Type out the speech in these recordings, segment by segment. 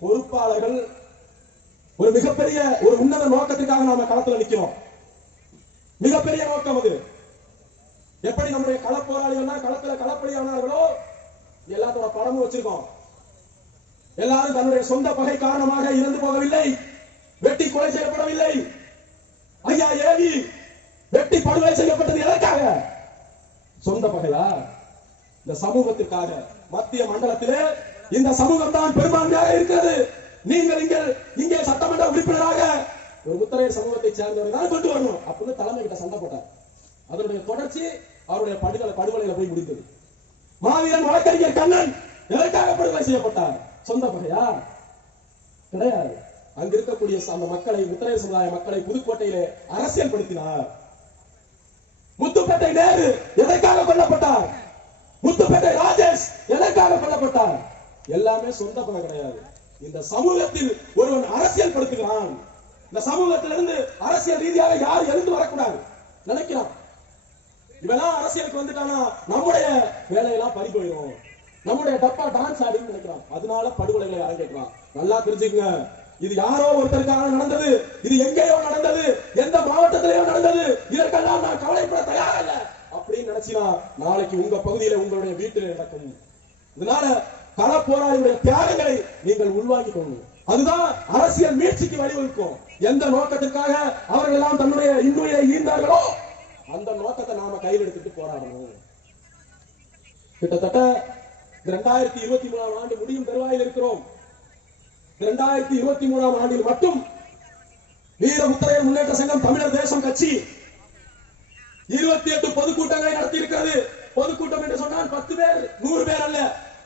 பொறுப்பாளர்கள் ஒரு மிகப்பெரிய ஒரு உன்னத நோக்கத்துக்காக நாம களத்துல நிக்கிறோம். மிகப்பெரிய நோக்கம் அது. எப்படி நம்முடைய கள போராளிகள்லாம் களத்துல களப்படியானார்களோ எல்லாத்தோட படமும் வச்சிருக்கோம். எல்லாரும் தன்னுடைய சொந்த பகை காரணமாக இறந்து போகவில்லை. வெட்டி கொலை செய்யப்படவில்லை. ஐயா ஏவி வெட்டி படுகொலை செய்யப்பட்டது எதற்காக? சொந்த பகையா? இந்த சமூகத்திற்காக. மத்திய மண்டலத்திலே இந்த சமூகம் தான் பெரும்பான்மையாக இருக்கிறது. நீங்கள் இங்கே இங்கே சட்டமன்ற உறுப்பினராக ஒரு முத்தரையர் சமூகத்தை சேர்ந்தவர்கள் தான் கொண்டு வரணும் அப்படின்னு தலைமை கிட்ட சண்டை போட்டார். அதனுடைய தொடர்ச்சி அவருடைய படுகொலை படுகொலையில போய் முடிந்தது. மாவீரன் வழக்கறிஞர் கண்ணன் எதற்காக படுகொலை செய்யப்பட்டார். சொந்த பகையா? கிடையாது. அங்க இருக்கக்கூடிய அந்த மக்களை உத்தரவு சமுதாய மக்களை புதுக்கோட்டையிலே அரசியல் படுத்தினார். முத்துப்பேட்டை நேரு எதற்காக கொல்லப்பட்டார்? முத்துப்பேட்டை ராஜேஷ் எதற்காக எல்லாமே சொந்த பணம் கிடையாது. இந்த சமூகத்தில் ஒருவன் அரசியல் படுத்துகிறான். இந்த சமூகத்திலிருந்து அரசியல் ரீதியாக யார் எழுந்து வரக்கூடாது? நினைக்கிறான் இவெல்லாம் அரசியலுக்கு வந்துட்டானா? நம்முடைய வேலையெல்லாம் பறி போயிடும். நம்முடைய டப்பா டான்ஸ் ஆடின்னு நினைக்கிறான் அதனால படுகொலைகளை அரங்கேற்றான் நல்லா தெரிஞ்சுக்கங்க. இது யாரோ ஒருத்தருக்காக நடந்தது. இது எங்கேயோ நடந்தது. எந்த மாவட்டத்திலேயோ நடந்தது. இதற்கெல்லாம் நான் கவலைப்பட தயாரில்லை. அப்படின்னு நினைச்சினா நாளைக்கு உங்க பகுதியில உங்களுடைய வீட்டில் நடக்கும். இதனால பல போராளிகளுடைய தியாகங்களை நீங்கள் உள்வாங்கிக்கோங்க அதுதான் அரசியல் மீட்சிக்கு வழிவகுக்கும். எந்த நோக்கத்திற்காக அவர்கள் எல்லாம் தன்னுடைய இன்னுயிரை ஈந்தார்களோ அந்த நோக்கத்தை நாம கையில் எடுத்துட்டு போராடணும். கிட்டத்தட்ட இரண்டாயிரத்தி இருபத்தி மூணாம் ஆண்டு முடியும் தருவாயில் இருக்கிறோம். இரண்டாயிரத்தி இருபத்தி மூணாம் ஆண்டில் மட்டும் வீர முத்தரையர் முன்னேற்ற சங்கம் தமிழர் தேசம் கட்சி இருபத்தி எட்டு பொதுக்கூட்டங்களை நடத்தி இருக்கிறது பொதுக்கூட்டம் என்று சொன்னால் பத்து பேர் நூறு பேர் அல்ல.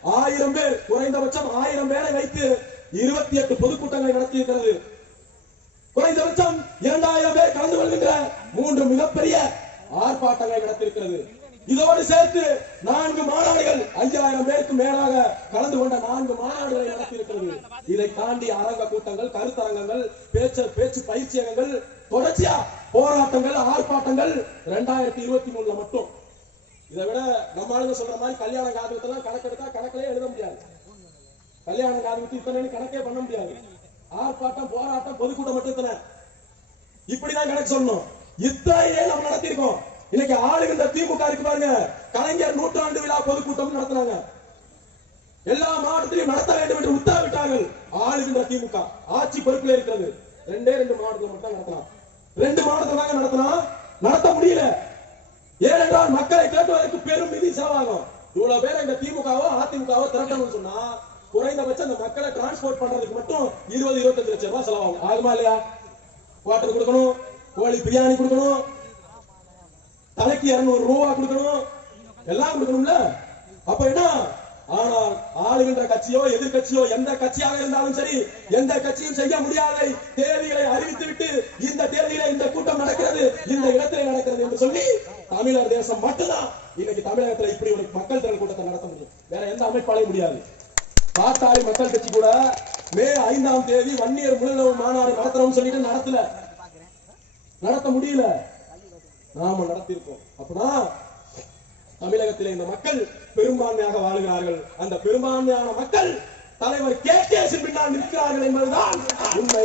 ஆயிரம் பேர் குறைந்தபட்சம் ஆயிரம் பேரை வைத்து இருபத்தி எட்டு பொதுக்கூட்டங்களை நடத்தியிருக்கிறது. குறைந்தபட்சம் இரண்டாயிரம் பேர் கலந்து கொள்கின்ற மூன்று மிகப்பெரிய ஆர்ப்பாட்டங்களை நடத்தியிருக்கிறது. இதோடு சேர்த்து நான்கு மாநாடுகள் ஐயாயிரம் பேருக்கு மேலாக கலந்து கொண்ட நான்கு மாநாடுகளை நடத்தியிருக்கிறது. இதை தாண்டி அரங்க கூட்டங்கள் கருத்தரங்கங்கள் பேச்சு பேச்சு பயிற்சியகங்கள் தொடர்ச்சியா போராட்டங்கள் ஆர்ப்பாட்டங்கள் இரண்டாயிரத்தி இருபத்தி மூணுல மட்டும். இதை விட நம்ம ஆளுங்க சொல்ற மாதிரி கல்யாண காதுகத்தெல்லாம் கணக்கெடுத்தா கணக்கிலே எழுத முடியாது. கல்யாண காதுகத்து இத்தனை கணக்கே பண்ண முடியாது. ஆர்ப்பாட்டம் போராட்டம் பொதுக்கூட்டம் மட்டும் இத்தனை. இப்படிதான் கணக்கு சொல்லணும். இத்தனையே நம்ம நடத்தியிருக்கோம். இன்னைக்கு ஆளுகின்ற திமுக இருக்கு பாருங்க. கலைஞர் நூற்றாண்டு விழா பொதுக்கூட்டம் நடத்தினாங்க. எல்லா மாவட்டத்திலையும் நடத்த வேண்டும் என்று உத்தரவிட்டார்கள். ஆளுகின்ற திமுக. ஆட்சி பொறுப்பில் இருக்கிறது. ரெண்டே ரெண்டு மாவட்டத்தில் மட்டும் நடத்தலாம். ரெண்டு மாவட்டத்தில் தாங்க நடத்தலாம். நடத்த முடியல. ஏனென்றால் மக்களை கேட்பதற்கு பெரும் நிதி செலவாகும். இவ்வளவு பேர் இந்த திமுகவோ அதிமுகவோ திரட்டணும்னு சொன்னா குறைந்தபட்சம் அந்த மக்களை டிரான்ஸ்போர்ட் பண்றதுக்கு மட்டும் இருபது இருபத்தஞ்சு லட்சம் ரூபாய் செலவாகும். ஆகுமா இல்லையா? வாட்டர் கொடுக்கணும் கோழி பிரியாணி கொடுக்கணும் தலைக்கு இருநூறு ரூபா கொடுக்கணும் எல்லாம் கொடுக்கணும்ல? அப்ப என்ன? ஆனால் ஆளுகின்ற கட்சியோ எதிர்கட்சியோ எந்த கட்சியாக இருந்தாலும் சரி எந்த கட்சியும் செய்ய முடியாத தேதிகளை அறிவித்து விட்டு இந்த தேதியில இந்த கூட்டம் நடக்கிறது இந்த இடத்திலே நடக்கிறது என்று சொல்லி தமிழர் தேசம் மட்டும்தான். இன்னைக்கு தமிழகத்துல இப்படி ஒரு மக்கள் திரள் கூட்டத்தை நடத்த முடியும். வேற எந்த அமைப்பாலையும் முடியாது. பாட்டாளி மக்கள் கட்சி கூட மே ஐந்தாம் தேதி வன்னியர் முழுநலவு மாநாடு நடத்தணும்னு சொல்லிட்டு நடத்தல. நடத்த முடியல. நாம நடத்தியிருக்கோம். அப்பதான் தமிழகத்திலே இந்த மக்கள் பெரும்பான்மையாக வாழுகிறார்கள். அந்த பெரும்பான்மையான மக்கள் தலைவர் கே கே பின்னால் நிற்கிறார்கள் என்பதுதான் உண்மை.